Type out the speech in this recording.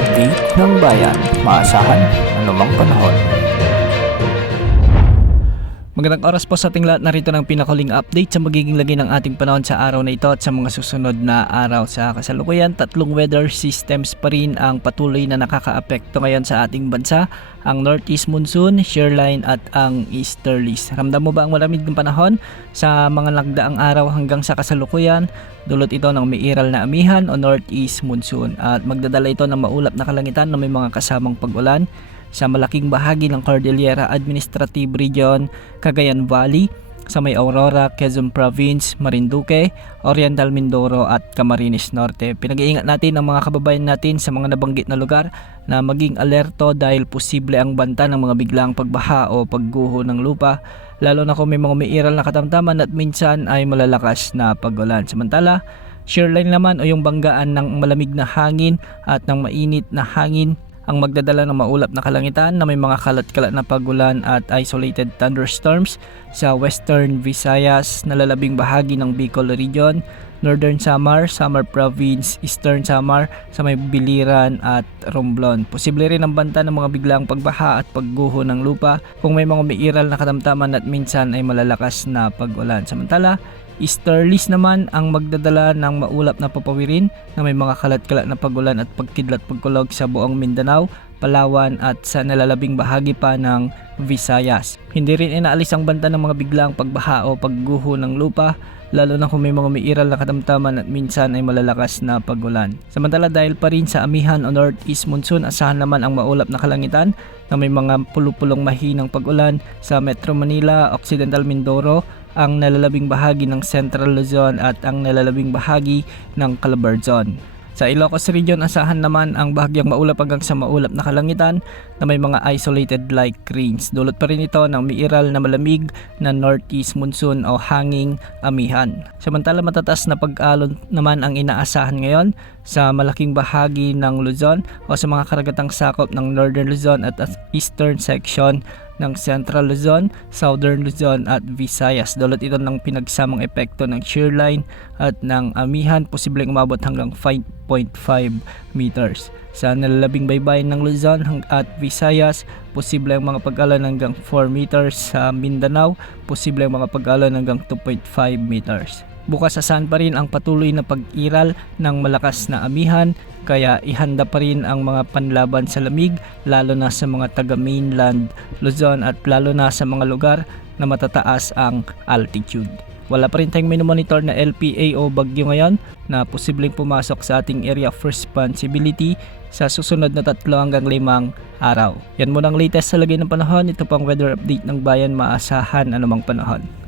update ng bayan. Maasahan anumang panahon. Magandang oras po sa ating lahat. Narito ng pinakuling update sa magiging lagay ng ating panahon sa araw na ito at sa mga susunod na araw. Sa kasalukuyan, tatlong weather systems pa rin ang patuloy na nakakaapekto ngayon sa ating bansa. Ang Northeast Monsoon, Shearline at ang Easterlies. Ramdam mo ba ang malamig ng panahon sa mga nagdaang araw hanggang sa kasalukuyan? Dulot ito ng may iral na amihan o Northeast Monsoon at magdadala ito ng maulap na kalangitan na may mga kasamang pag-ulan sa malaking bahagi ng Cordillera Administrative Region, Cagayan Valley, sa may Aurora, Quezon Province, Marinduque, Oriental Mindoro at Camarines Norte. Pinag-iingat natin ang mga kababayan natin sa mga nabanggit na lugar na maging alerto dahil posible ang banta ng mga biglang pagbaha o pagguho ng lupa, lalo na kung may mga umiiral na katamtaman at minsan ay malalakas na pag-ulan. Samantala, shearline naman o yung banggaan ng malamig na hangin at ng mainit na hangin ang magdadala ng maulap na kalangitan na may mga kalat-kalat na pagulan at isolated thunderstorms sa Western Visayas, nalalabing bahagi ng Bicol Region, Northern Samar, Samar Province, Eastern Samar, sa may Biliran at Romblon. Posible rin ang banta ng mga biglang pagbaha at pagguho ng lupa kung may mga umiiral na katamtaman at minsan ay malalakas na pag-ulan. Samantala, Easterlies naman ang magdadala ng maulap na papawirin na may mga kalat-kalat na pagulan at pagkidlat pagkulog sa buong Mindanao, Palawan at sa nalalabing bahagi pa ng Visayas. Hindi rin inaalis ang banta ng mga biglang pagbaha o pagguho ng lupa, lalo na kung may mga umiiral na katamtaman at minsan ay malalakas na pagulan. Samantala, dahil pa rin sa amihan o Northeast Monsoon, asahan naman ang maulap na kalangitan na may mga pulupulong mahinang pagulan sa Metro Manila, Occidental Mindoro, ang nalalabing bahagi ng Central Luzon at ang nalalabing bahagi ng Calabarzon. Sa Ilocos Region, asahan naman ang bahagyang maulap hanggang sa maulap na kalangitan na may mga isolated light rains. Dulot pa rin ito ng umiiral na malamig na Northeast Monsoon o hanging amihan. Samantala, matataas na pag-alon naman ang inaasahan ngayon sa malaking bahagi ng Luzon o sa mga karagatang sakop ng Northern Luzon at Eastern section ng Central Luzon, Southern Luzon at Visayas. Dulot ito ng pinagsamang epekto ng shearline at ng amihan, posibleng umabot hanggang 5.5 meters. Sa nalalabing baybayin ng Luzon at Visayas, posible ang mga pag-alon hanggang 4 meters. Sa Mindanao, posible ang mga pag-alon hanggang 2.5 meters. Bukas asahan pa rin ang patuloy na pag-iral ng malakas na amihan, kaya ihanda pa rin ang mga panlaban sa lamig, lalo na sa mga taga-mainland Luzon at lalo na sa mga lugar na matataas ang altitude. Wala pa rin tayong minomonitor na LPA o bagyo ngayon na posibleng pumasok sa ating area of responsibility sa susunod na 3 hanggang 5 araw. Yan muna ang latest sa lagay ng panahon. Ito pang weather update ng bayan, maasahan anumang panahon.